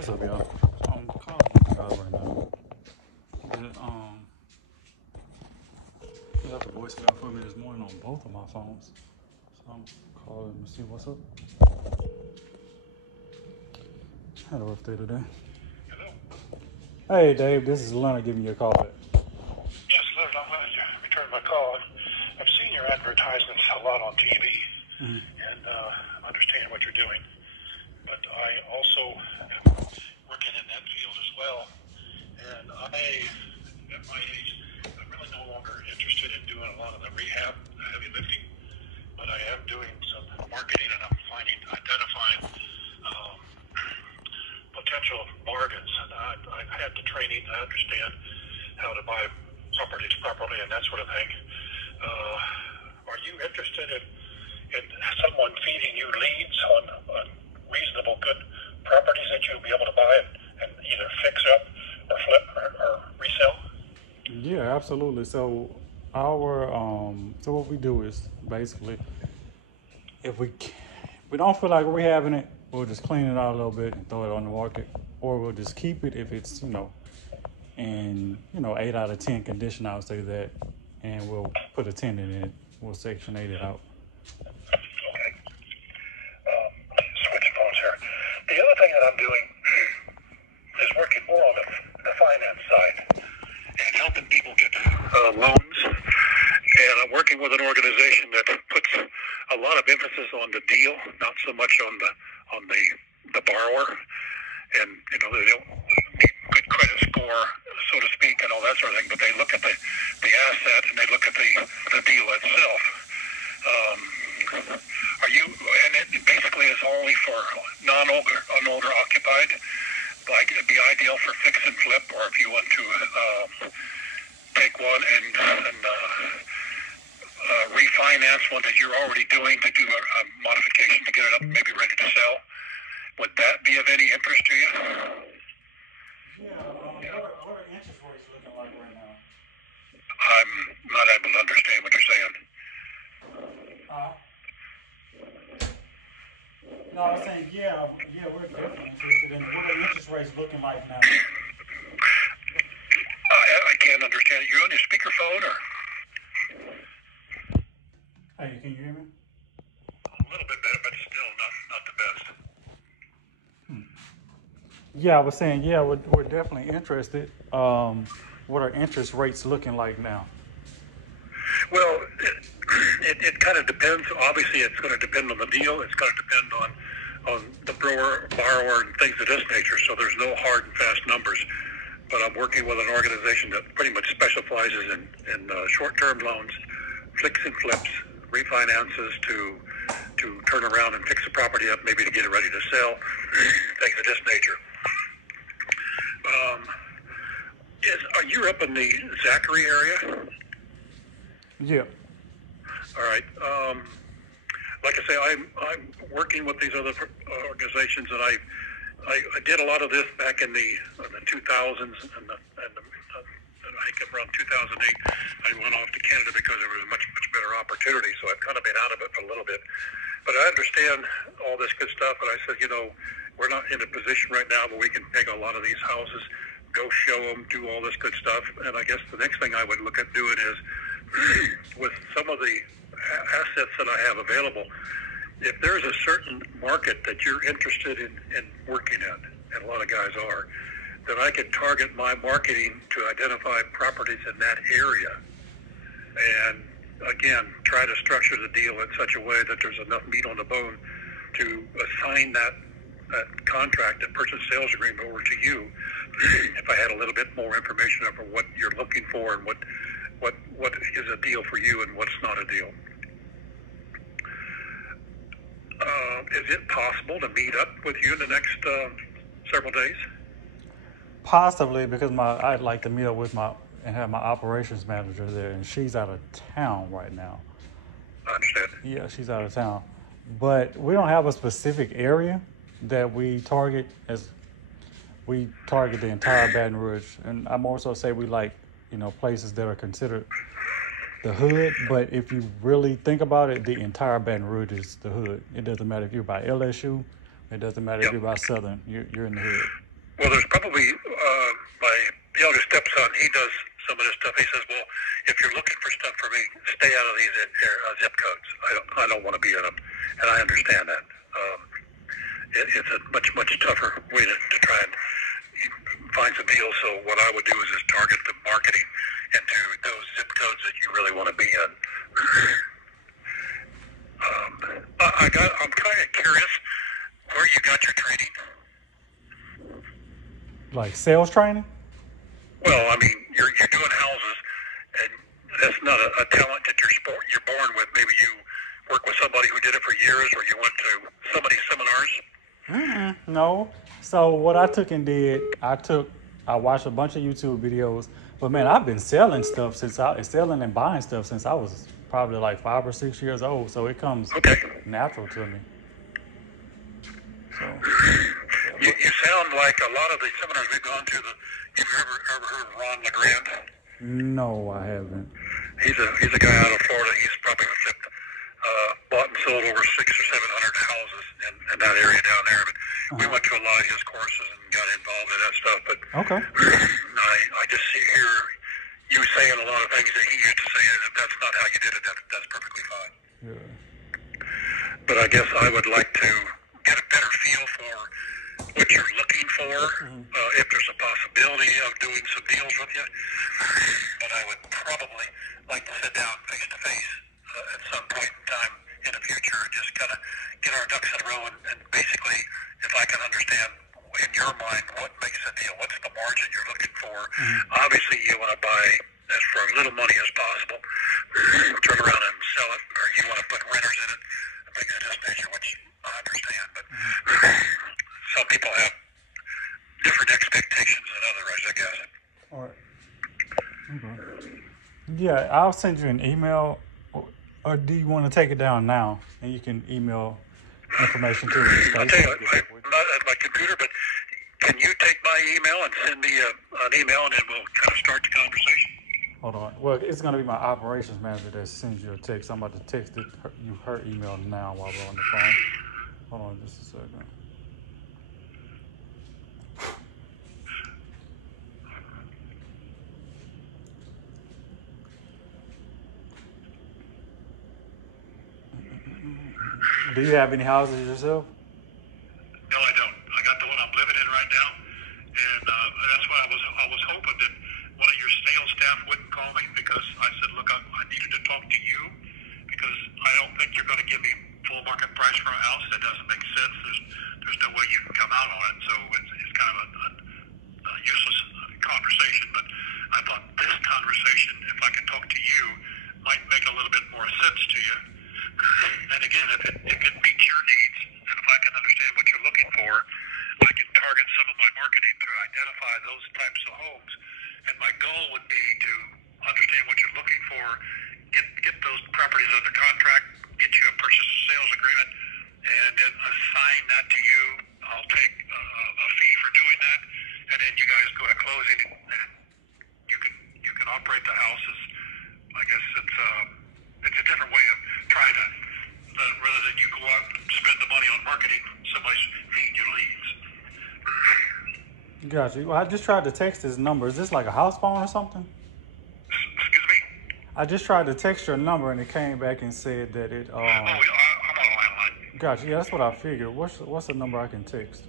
What's up, y'all? I'm calling you guys right now. You left a voicemail for me this morning on both of my phones. So I'm calling to see what's up. Had a rough day today. Hello. Hey, Dave, this is Leonard giving you a call back. Yes, Leonard, I'm glad you returned my call. I've seen your advertisements a lot on TV and understand what you're doing. But I also am working in that field as well. And at my age, I'm really no longer interested in doing a lot of the rehab, the heavy lifting. But I am doing some marketing, and I'm identifying potential bargains. And I had the training to understand how to buy properties properly and that sort of thing. Are you interested in someone feeding you leads on reasonable, good properties that you'll be able to buy and either fix up or flip or resell? Yeah, absolutely. So so what we do is basically, if we don't feel like we're having it, we'll just clean it out a little bit and throw it on the market, or we'll just keep it if it's in 8 out of 10 condition. I would say that, and we'll put a tenant in it. We'll Section 8 it out. Okay. Switching phones here. The other thing that I'm doing is working more on the finance side and helping people get loans. And I'm working with an organization that puts a lot of emphasis on the deal, not so much on the borrower. And they don't need good credit score, so to speak, and all that sort of thing. But they look at the asset and they look at the deal itself. And it basically is only for non-owner occupied. Like it'd be ideal for fix and flip, or if you want to take one and refinance one that you're already doing to do a modification to get it up, maybe ready to sell. Would that be of any interest to you? What are interest rates looking like right now? I'm not able to understand what you're saying. No, I was saying, we're definitely interested in what are interest rates looking like now? I can't understand it. You're on your speakerphone, or? Hey, can you hear me? A little bit better, but still not the best. Yeah, I was saying, we're definitely interested. What are interest rates looking like now? Well, it kind of depends. Obviously, it's going to depend on the deal. It's going to depend on the borrower and things of this nature. So there's no hard and fast numbers. But I'm working with an organization that pretty much specializes in short-term loans, fix and flips, refinances to turn around and fix the property up, maybe to get it ready to sell, things of this nature. Are you up in the Zachary area? Yeah. All right. Like I say, I'm working with these other organizations, and I did a lot of this back in the 2000s, and I think around 2008, I went off to Canada because there was a much better opportunity. So I've kind of been out of it for a little bit, but I understand all this good stuff. And I said, we're not in a position right now where we can take a lot of these houses, go show them, do all this good stuff. And I guess the next thing I would look at doing is with some of the assets that I have available, if there's a certain market that you're interested in working in, and a lot of guys are, then I could target my marketing to identify properties in that area. And again, try to structure the deal in such a way that there's enough meat on the bone to assign that contract, that purchase sales agreement over to you if I had a little bit more information over what you're looking for and what is a deal for you and what's not a deal. Is it possible to meet up with you in the next several days? Possibly, because I'd like to meet up with and have my operations manager there, and she's out of town right now. I understand. Yeah, she's out of town. But we don't have a specific area that we target we target the entire Baton Rouge. And I'm also say we like, places that are considered the hood. But if you really think about it, the entire Baton Rouge is the hood. It doesn't matter if you're by LSU. It doesn't matter if you're by Southern. You're in the hood. Well, there's probably my youngest stepson. He does some of this stuff. He says, "Well, if you're looking for stuff for me, stay out of these zip codes. I don't want to be in them." And I understand that. It's a much tougher way to try and find some deals. So what I would do is just target the marketing into those zip codes that you really want to be in. I'm kind of curious where you got your training. Like sales training? Well, I mean, you're doing houses, and that's not a talent that you're born with. Maybe you work with somebody who did it for years, or you went to somebody's seminars. No. So what I took and did, I watched a bunch of YouTube videos, but man, I've been selling stuff selling and buying stuff since I was probably like 5 or 6 years old. So it comes natural to me. So you sound like a lot of the seminars we've gone to. You've ever heard of Ron LeGrand? no, I haven't. He's a guy out of Florida. He's probably flipped, bought and sold over 600 or 700 houses in that area down there. But we went to a lot of his courses and got involved in that stuff. But Okay. I just hear you saying a lot of things that he used to say, and if that's not how you did it, that's perfectly fine. Yeah. But I guess I would like to get a better feel for what you're looking for, if there's a possibility of doing some deals with you. But I would probably like to sit down face to face at some point in time in the future and just kind of get our ducks in a row and basically, if I can understand in your mind what makes a deal, what's the margin you're looking for. Obviously, you want to buy as for as little money as possible, turn around and sell it, or you want to put renters in it and things of this nature, which I understand. But some people have different expectations than others, I guess. All right. Okay. Yeah, I'll send you an email, or do you want to take it down now, and you can email information to me? I'll tell you, I'm not at my computer, but can you take my email and send me an email, and then we'll kind of start the conversation? Hold on. Well, it's going to be my operations manager that sends you a text. I'm about to text her email now while we're on the phone. Hold on just a second. Do you have any houses yourself? No, I don't. I got the one I'm living in right now, and that's why I was hoping that one of your sales staff wouldn't call me, because I said, look, I needed to talk to you, because I don't think you're going to give me full market price for a house. That doesn't make sense. There's no way you can come out on it, so it's kind of a useless conversation. But I thought this conversation, if I could talk to you, might make a little bit more sense to you. And again, if it meets your needs, and if I can understand what you're looking for, I can target some of my marketing to identify those types of homes. And my goal would be to understand what you're looking for, get those properties under contract, get you a purchase and sales agreement, and then assign that to you. I'll take a fee for doing that, and then you guys go to closing, and you can operate the house as, I guess it's a different way of trying to, rather than you go out and spend the money on marketing, somebody's feeding you leads. Gotcha. Well, I just tried to text his number. Is this like a house phone or something? Excuse me? I just tried to text your number and it came back and said that it. I'm on a landline. Gotcha. Yeah, that's what I figured. What's the number I can text?